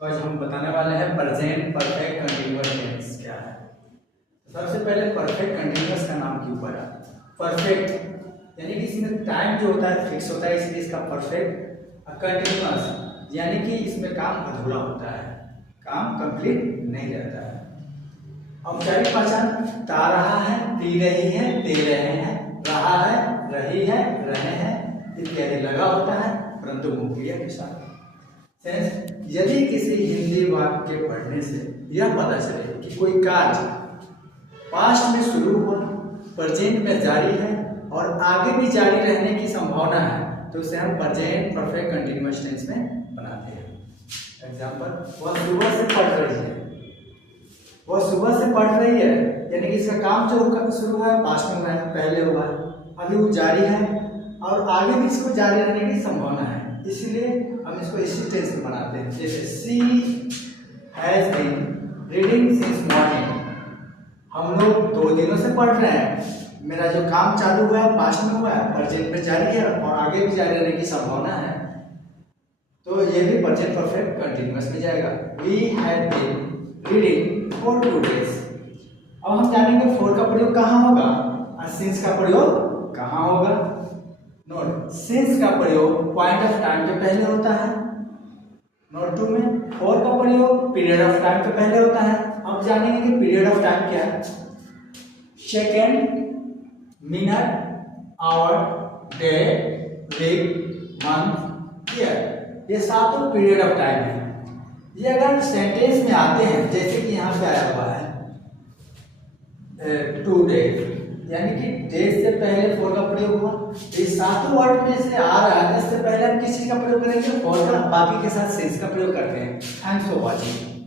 तो आज हम बताने वाले हैं प्रेजेंट परफेक्ट कंटीन्यूअस टेंस क्या है। सबसे पहले परफेक्ट कंटीन्यूअस का नाम क्यों पड़ा? परफेक्ट यानी कि इसमें टाइम जो होता है फिक्स होता है, इसलिए इसका परफेक्ट। कंटीन्यूअस यानी कि इसमें काम अधूरा होता है, काम कंप्लीट नहीं रहता है। औपचारिक पहचान ता रहा है, पी रही है, दे रहे हैं, रहा है, रही है, रहे हैं इत्यादि लगा होता है, परंतु मुक्रिया के साथ। सेंस यदि किसी हिंदी वाक्य के पढ़ने से यह पता चले कि कोई कार्य पास्ट में शुरू हुआ, प्रेजेंट में जारी है और आगे भी जारी रहने की संभावना है, तो उसे हम प्रेजेंट परफेक्ट कंटीन्यूअस टेंस में बनाते हैं। एग्जांपल, वह सुबह से पढ़ रही है। वह सुबह से पढ़ रही है यानी कि इसका काम जो शुरू हुआ है पास्ट में हुआ है, पहले हुआ है, अभी वो जारी है और आगे भी इसको जारी रहने की संभावना है, इसलिए हम इसको इसी टेंस में बनाते हैं। जैसे she has been reading since morning, हम लोग 2 दिनों से पढ़ रहे हैं। मेरा जो काम चालू हुआ है पास्ट में हुआ है, प्रेजेंट में जारी है और आगे भी जारी रहने की संभावना है, तो ये भी प्रेजेंट परफेक्ट कंटीन्यूअस में जाएगा। We have been reading for 2 days। अब हम जानेंगे फॉर का प्रयोग कहाँ होगा और सिंस का प्रयोग कहाँ होगा। नोट, सिंस का प्रयोग पॉइंट ऑफ टाइम के पहले होता है। नोट 2 में फॉर का प्रयोग पीरियड ऑफ टाइम के पहले होता है। अब जानेंगे कि पीरियड ऑफ टाइम क्या है। Second, minute, hour, day, week, month, year, ये सातों पीरियड ऑफ टाइम है। ये अगर सेंटेंस में आते हैं, जैसे कि यहाँ पे आया हुआ है 2 days, यानी कि डेज से पहले फॉर का प्रयोग हुआ, ये सातों वर्ड में से आ रहा है, इससे पहले हम किस चीज का प्रयोग करेंगे? फॉर का, बाकी के साथ सिंस का प्रयोग करते हैं। Thanks for watching.